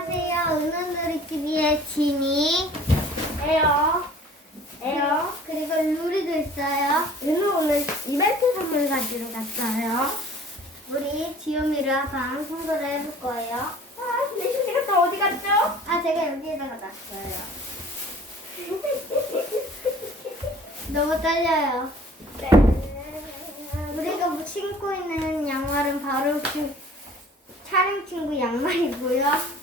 안녕하세요. 은은누리 TV의 지니. 에요. 에요. 그리고 루리도 있어요. 은우 오늘 이벤트 선물 가지러 갔어요. 우리 지효미랑 방송도를 해볼 거예요. 아, 근데 신이가 또 어디 갔죠? 아, 제가 여기에다가 놨어요. 너무 떨려요. 우리가 뭐 신고 있는 양말은 바로 그 촬영 친구 양말이고요.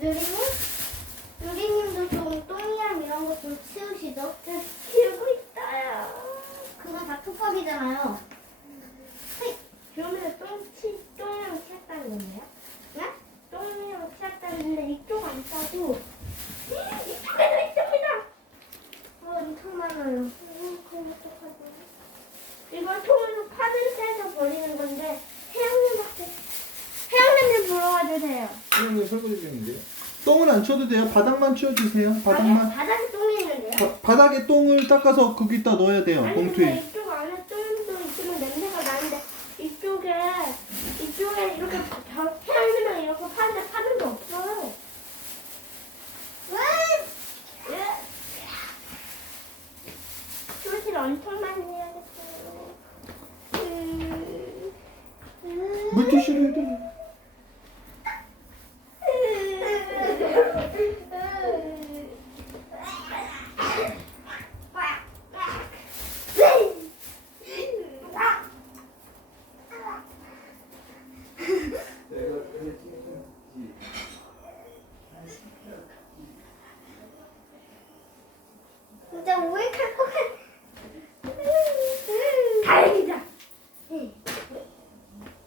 누리님? 누리님도 좀 똥이랑 이런 거 좀 치우시죠? 네, 치우고 있어요. 그건 다 톱밥이잖아요. 헤이, 그러면 똥치, 똥이랑 치웠다는 건데요? 네? 똥이랑 치웠다는데 이쪽 안 싸고 이쪽에도 있습니다! 어, 엄청 많아요. 음, 그럼 어떡하지? 이건 통으로 파는 새에서 버리는 건데 혜영님한테 혜영님 좀 보러 와주세요. 이런 설거지 중인데 똥은 안 치워도 돼요. 바닥만 치워주세요. 바닥만. 바닥에 똥이 있는데요? 바, 바닥에 똥을 닦아서 거기다 넣어야 돼요. 아니 근데 봉투에. 안에 똥도 있으면 냄새가 나는데 이쪽에 이쪽에 이렇게 저 혜영님이랑 이렇게 파는데 파는 게 없어요. 왜? 예? 휴실 엄청 많이 해야겠어요. 음, 음. 물티슈로 해야 돼. 진짜 우익할 것 같아. 다행이다.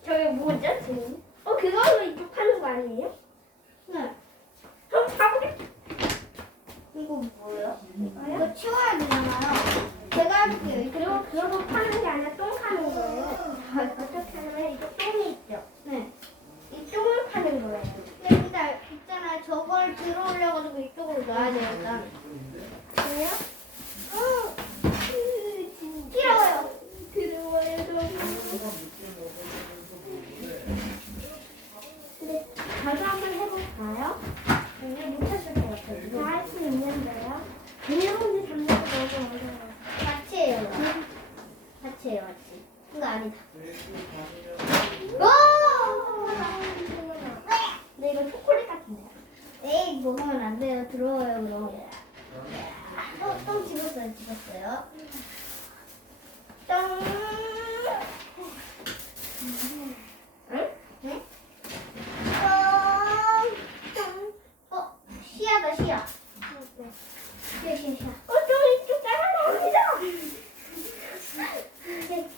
저게 뭐죠, 지금? 어, 그걸로 이쪽 파는 거 아니에요? 네. 그럼 가보겠 이거 뭐예요? 이거 치워야 되잖아요. 제가 해볼게요. 그리고 그걸로 파는 게 아니라 똥 파는 거예요. 어떻게 하냐면 이쪽 똥이 있죠? 네. 이쪽을 파는 거예요. 네, 근데 있잖아요. 저걸 들어올려가지고 이쪽으로 놔야 돼요, 일단. 그래요? 어. 싫어요. 들어와요, 근데 저도 한번 해볼까요? 근데 못하실 것 같아요. 다 할 수 있는데요. 그냥 혼자 잡는 거 너무 어려워요. 같이 해요. 같이 해요, 같이. 그거 아니다. 오! 근데 이거 초콜릿 같은데요? 에이, 먹으면 안 돼요. 들어와요, 그럼. 어, 똥 집었어요, 집었어요. 똥. 응? 네? 똥. 똥. 어, 시야다, 시야. 네. 시야, 시야, 시야. 어, 저 이쪽 따라나옵니다. 네.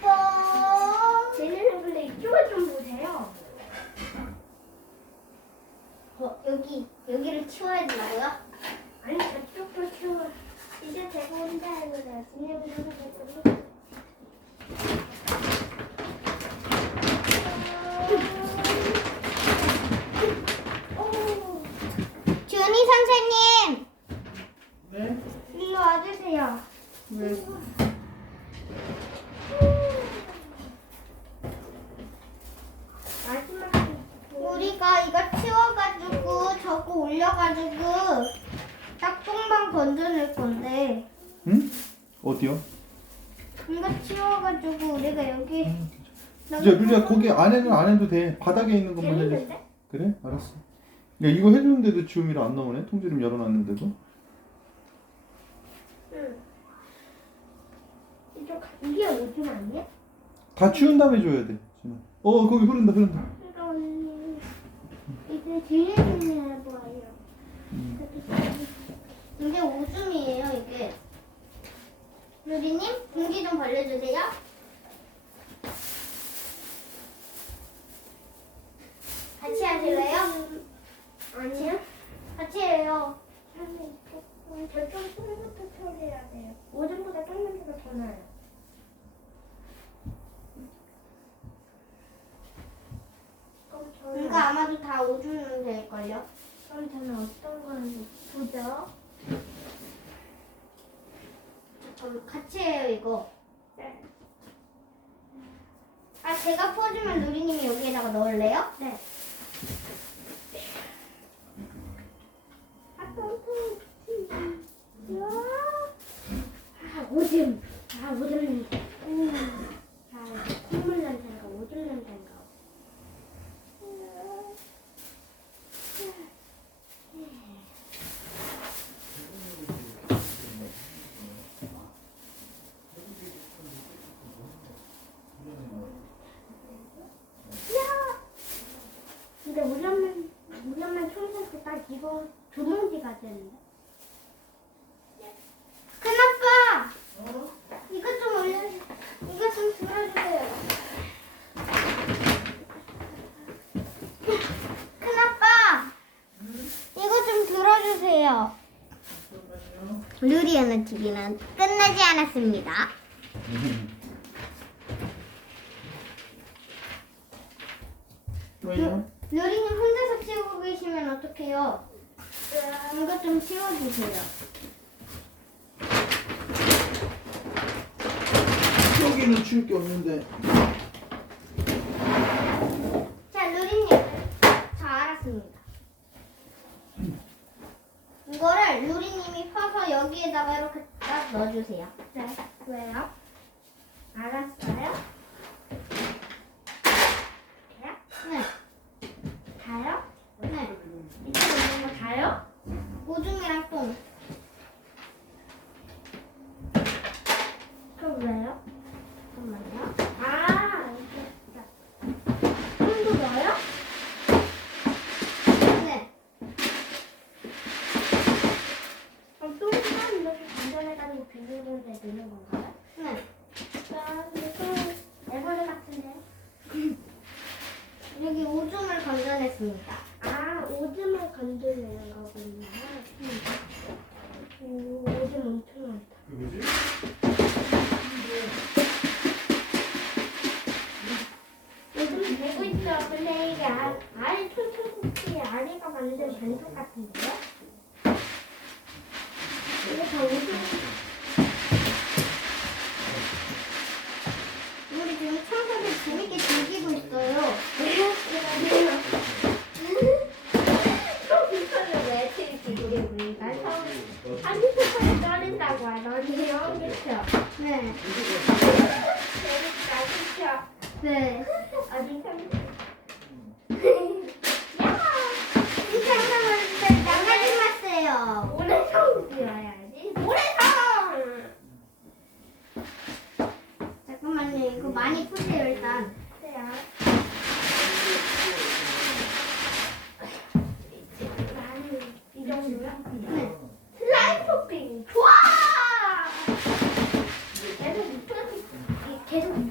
똥. 쟤네는 근데 이쪽을 좀 보세요. 어, 여기, 여기를 치워야 된다고요? 아니 저쪽도 치워 이제 되고 온다 이거다 진행을 하는 준이 선생님 네? 일로 와주세요 왜? 우리가 이거 치워가지고 저거 올려가지고 딱 똥만 건져낼 건데 응? 어디요? 이거 치워가지고 우리가 여기 이제 루리야 거기 안에는 안 해도 돼. 바닥에 있는 것만 해도 돼. 재밌는데? 그래? 알았어. 야 이거 해주는데도 지우미를 안 나오네. 통지름 열어놨는데도. 응. 이게 오줌 아니야? 다 치운 다음에 줘야 돼. 진아. 어 거기 흐른다 흐른다. 이런 이제 뒤에 좀 해봐요. 이게 오줌이에요 이게. 루리님 공기 좀 벌려주세요. 같이 하실래요? 아니요. 같이 해요. 저쪽 손부터 처리해야 돼요. 오줌보다 똥냄새가 더 나요. 그러니까 아마도 다 오주면 될걸요? 그럼 저는 어떤 거는 보죠? 잠깐 같이 해요 이거 네. 아 제가 퍼주면 누리님이 여기에다가 넣을래요? 네. 아, 똥똥 튀겨. 아, 아, 오줌. 아, 오줌. 음. 조, 조문지가 되는데. 큰아빠! 어? 이거 좀 올려, 이거 좀 들어주세요. 큰아빠! 이거 좀 들어주세요. 루리아나 TV는 끝나지 않았습니다. 음. 선생님이 퍼서 여기에다가 이렇게 딱 넣어주세요. 네. 왜요? 알았어요? 단독 같은데요? Perú.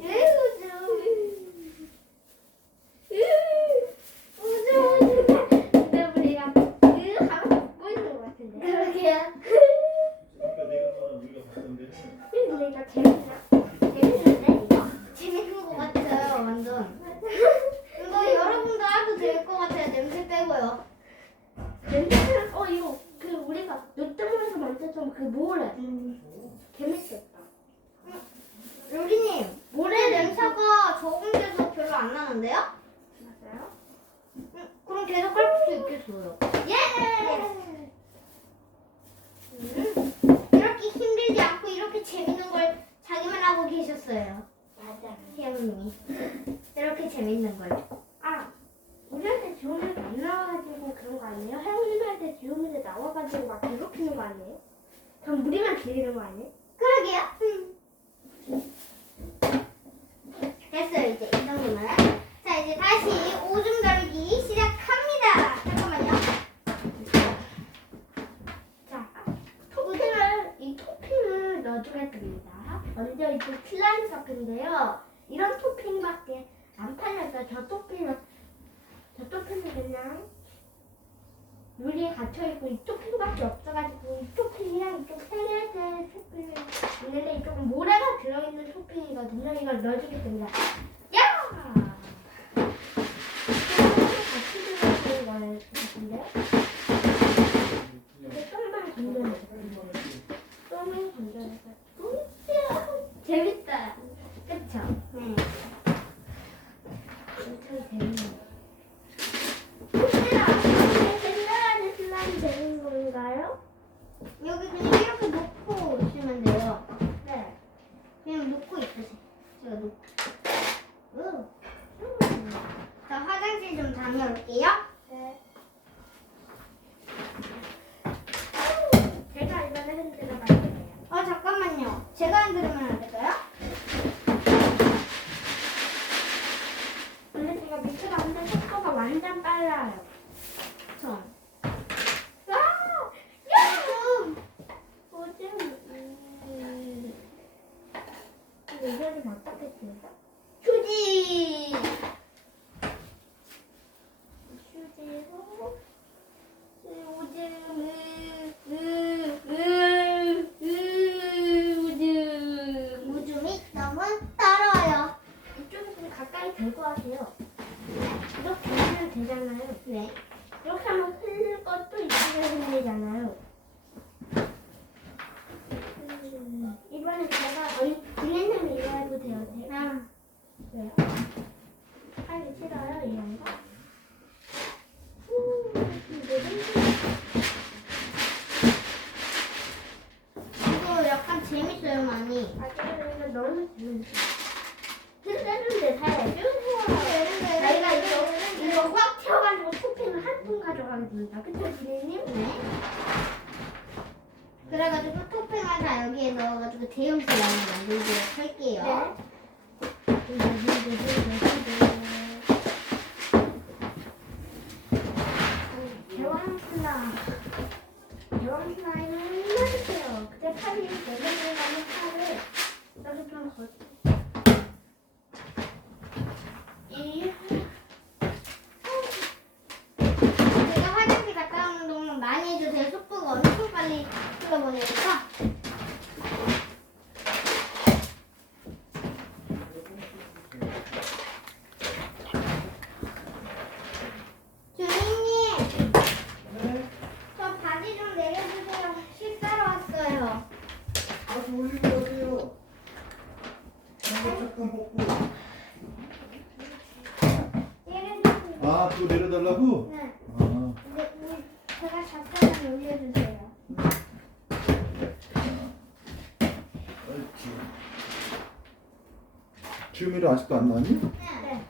Yeah. 아니에요? 그럼 우리만 빌리는 거 아니에요? 그러게요. 음. 됐어요 이제 이 정도면. 자 이제 다시 오줌 가르기 시작합니다. 잠깐만요. 자, 토핑을 이 토핑을 넣어주겠습니다. 먼저 이제 슬라임 서크인데요. 이런 토핑밖에 안 팔려서 저 토핑은 저 토핑은 그냥 물이 갇혀 있고 이 토핑밖에 없어가지고 이 토핑이랑 이쪽 세 개의 토핑이 있는데 이쪽은 모래가 들어있는 토핑이거든요. 이걸 넣어주겠습니다. 야! 같이 들어있는 거예요, 같은데. 이제 좀만 건져내세요. 좀만 건져내서. 재밌다. 그쵸? 네. 엄청 재밌네요. 혹시나 옛날에 슬라임 되는 건가요? 여기 그냥 이렇게 놓고 있으면 돼요. 네. 그냥 놓고 있으세요. 제가 놓고. 응. 자 화장실 좀 다녀올게요. 네. 제가 이번에 흔들어 갈게요. 어 잠깐만요. 제가 흔들으면 안 될까요? 근데 제가 밑으로 하는데 속도가 완전 빨라요. 전. 아! 야! 요즘 음, 의견이 어떻겠지? 휴지. 휴지로 요즘 으으으으 오줌이 너무 떨어요. 이쪽에 좀 가까이 대고 하세요. 이렇게 하면 되잖아요. 네. 이렇게 하면 흘릴 것도 이쪽에 흘리잖아요. 음, 이번에 제가 언니 블렌드는 이거 해도 돼요? 돼요? 아, 왜요? 하기 싫어요 이런 거? 후, 이거는 이거 약간 재밌어요 많이. 아직은 너무 재밌어. 흔드는데 잘 해주세요. 저희가 이거 이거 꽉 채워가지고 토핑을 한 통 가져가겠습니다. 그쵸 지혜님? 네. 그래가지고 토핑을 다 여기에 넣어가지고 대형 슬라임 만들도록 할게요. 대왕 슬라임. 대왕 슬라임을 넣어주세요. 그때 팔이 내려가는 팔을 여기 좀 거. 이 제가 화장실 갔다 오는 동안 많이 해주세요. 속도가 엄청 빨리 흘러보내니까. 주인님, 저 바지 좀 내려주세요. 식사로 왔어요. 다시 올리고 가세요. 이거 잠깐 먹고. 내려주세요. 아, 그거 내려달라고? 네. 아, 네, 네, 제가 잠깐만 올려주세요. 옳지. 지금이를 아직도 안 나왔니? 네.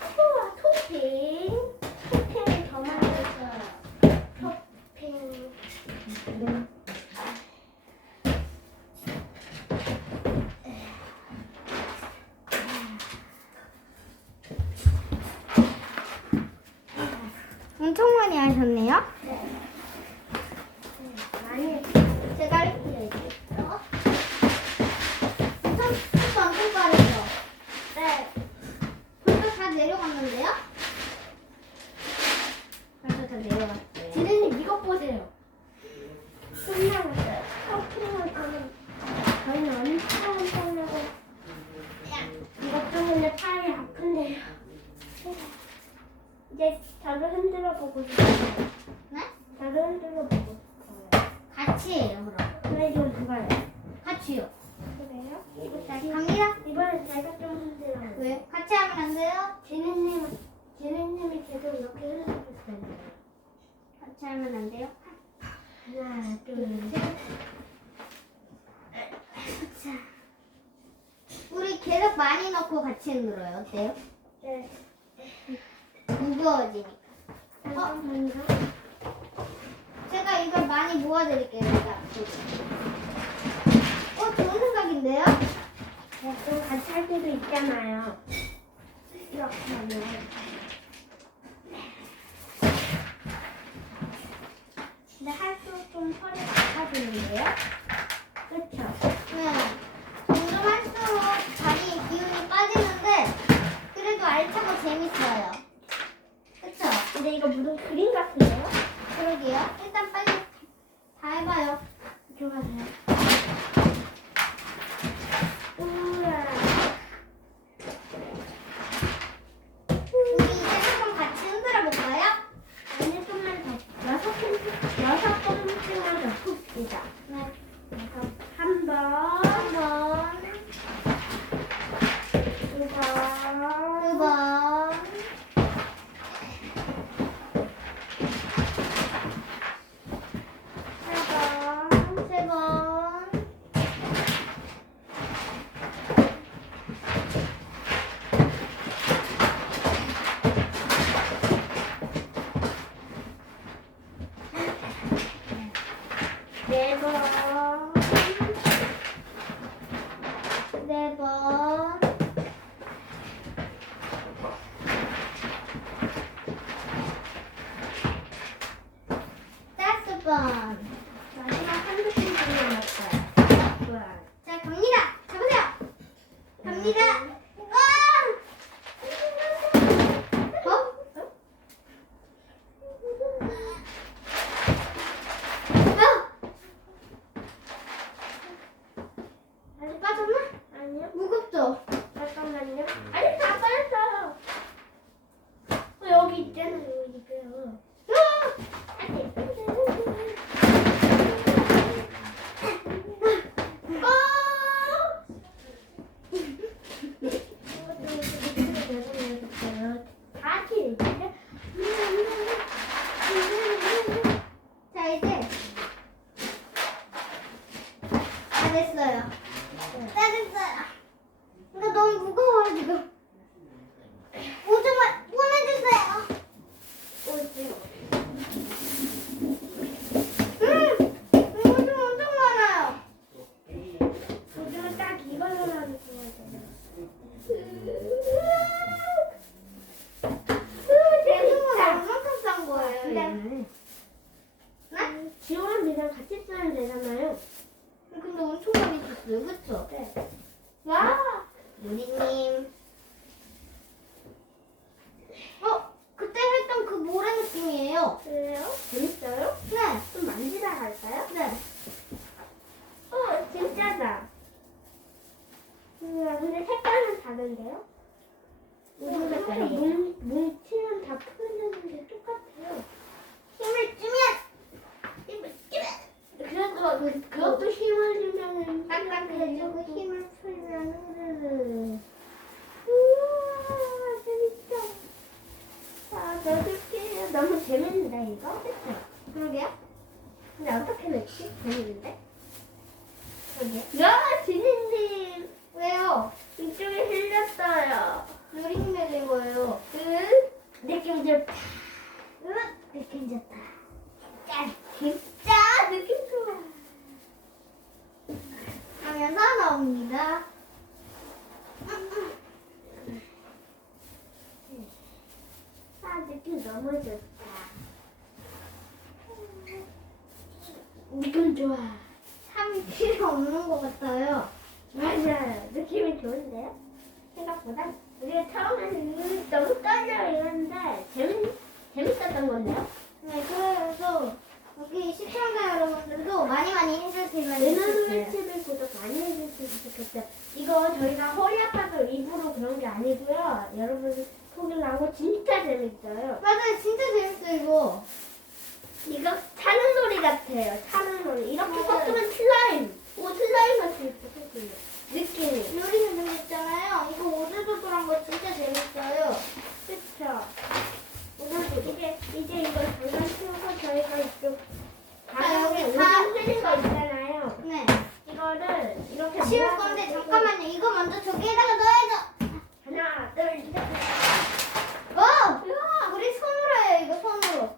우와 토핑. 토핑을 더 만들었어요. 토핑. 엄청 많이 하셨네요. 많이 제가 할게요. 어? 손, 손도 엄청 빠르죠? 네. 벌써 다 내려갔는데요? 벌써 다 내려갔어요. 지혜님 이것 보세요. 끝나갔어요. 토핑을 저는 저희는 엄청 엄청나고 이것 때문에 팔이 아픈데요. 이제 저를 흔들어 보고 싶어요. 네? 저를 흔들어 보고 싶어요. 같이 해요, 그럼. 같이요. 그래요? 자, 갑니다. 이번에 제가 좀 흔들어요. 왜? 같이 하면 안 돼요? 지혜님은 지혜님이 계속 이렇게 흔들어줬어요. 같이 하면 안 돼요? 하나, 둘, 셋. 우리 계속 많이 넣고 같이 흔들어요. 어때요? 네. 무거워지니까. 제가 모아드릴게요. 일단. 어, 좋은 생각인데요? 네, 좀 같이 할 때도 있잖아요. 이렇게 하면. 근데 할수록 좀 털이 많아지는데요? 그렇죠? 네. 점점 할수록 다리 기운이 빠지는데 그래도 알차고 재밌어요. 그쵸? 근데 이거 무슨 그림 같은데요? 그러게요. 일단 빨리 다 해봐요. 들어가세요. 뭉, 뭉치면 다 풀리는 게 똑같아요. 힘을 주면! 힘을 주면! 그래도 그, 그것도 힘을 주면은 딱딱해지고 힘을 풀면 우와 재밌다. 아 넣어줄게요. 너무 재밌는데 이거? 그쵸? 그러게요. 근데 어떻게 넣지? 재밌는데? 그러게. 야 지니님 왜요? 이쪽에 흘렸어요. 유리님 해준 거예요. 응? 느낌 좋다. 으, 느낌 좋다. 짠! 진짜 느낌 좋아. 하면서 나옵니다. 아 느낌 너무 좋다. 느낌 좋아. 참 필요 없는 것 같아요. 맞아요. 느낌이 좋은데요? 생각보다 우리가 처음에는 음, 너무 떨려 이랬는데 재밌 재밌었던 건데요? 네, 그래서 여기 시청자 여러분들도 많이 많이 해주시면 은하루의 좋겠어요. TV 구독 많이 해주시면 좋겠어요. 이거 저희가 허리 아파서 일부러 그런 게 아니고요. 여러분 포기하고 진짜 재밌어요. 맞아요, 진짜 재밌어요 이거. 이거 차는 놀이 같아요. 차는 놀이. 이렇게 맞아요. 꺾으면 슬라임. 오 슬라임 같이 있거든요. 느낌이. 요리는 생겼잖아요. 이거 오돌도돌한 거 진짜 재밌어요. 그쵸? 오돌도돌. 이제, 이제 이걸 불만 키우고 저희가 이쪽 가방에 오돌 가- 흐린 있잖아요. 네. 이거를 이렇게 치울 건데 잠깐만요. 이거 먼저 저기에다가 넣어야죠. 하나, 둘, 셋. 어! 우리 손으로 해요. 이거 손으로.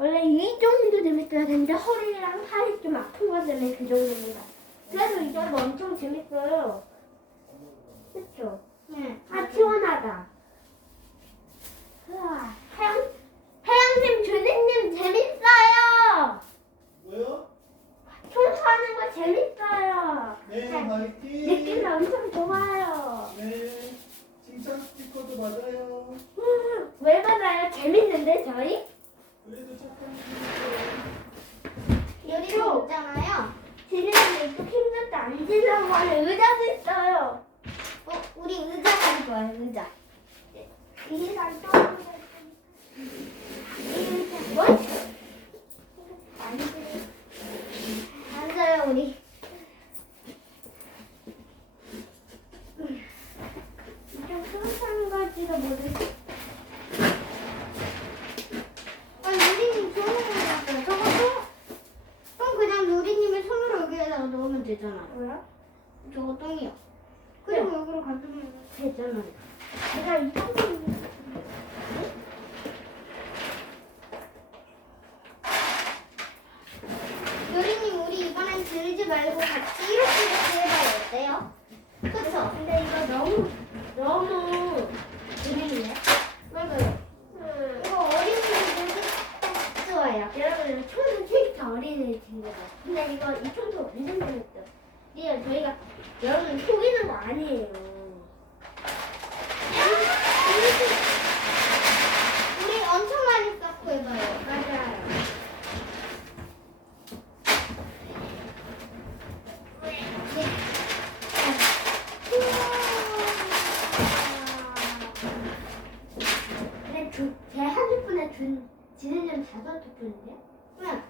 원래 이 정도 재밌어야 되는데 허리랑 팔이 좀 아픈 것 때문에 그 정도입니다. 그래서 이 정도 엄청 재밌어요. 그쵸? 네. 아, 시원하다. 우와, 태양, 태양님, 주님님, 재밌어요! 왜요? 청소하는 거 재밌어요. 네, 네, 화이팅! 느낌이 엄청 좋아요. 네, 칭찬 스티커도 맞아요! 음, 왜 맞아요? 재밌는데, 저희? 여기도 없잖아요. 지리는 이쪽 힘들때 앉으려고 하는 의자도 있어요. 어, 우리 의자 갈 거예요, 의자. 네, 이리산 뭐? 한 가지가 뭐 모두 아, 뭐야? 저거 똥이요. 그리고 여기로 가두면 되잖아요. 제가 이 정도 yeah.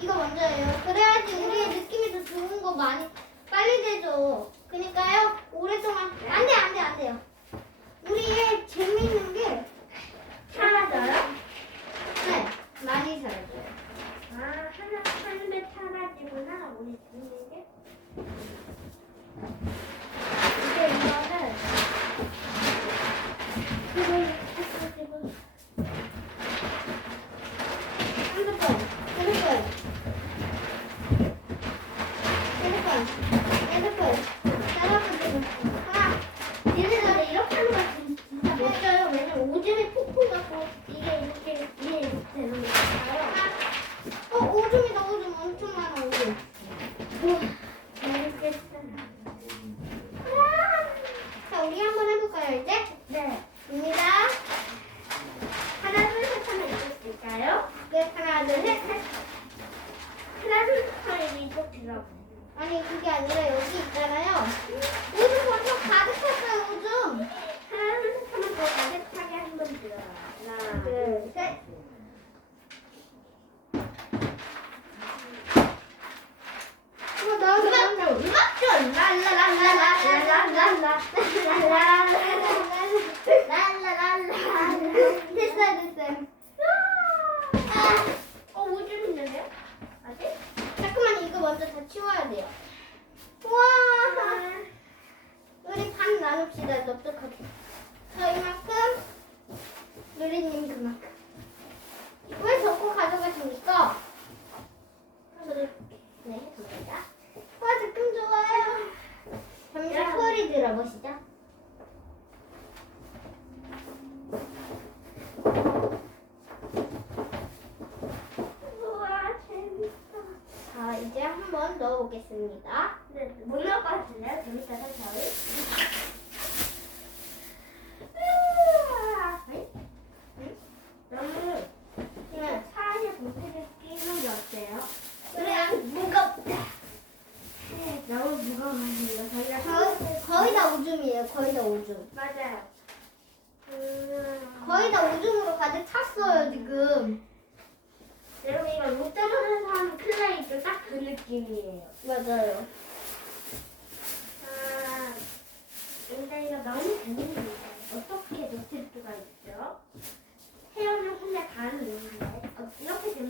이거 먼저 해요. 그래야지 우리의 느낌이 더 좋은 거 많이 빨리 되죠. 그니까요. 오랫동안 안 돼, 안 돼, 안 돼요. 우리의 재미있는 게 사라져요? 네, 많이 사라져요. 아, 하나, 한 사라지구나. 우리 재미있는 게. Anne iki geldi. 열어보시죠. 우와, 재밌다. 자, 이제 한번 넣어보겠습니다.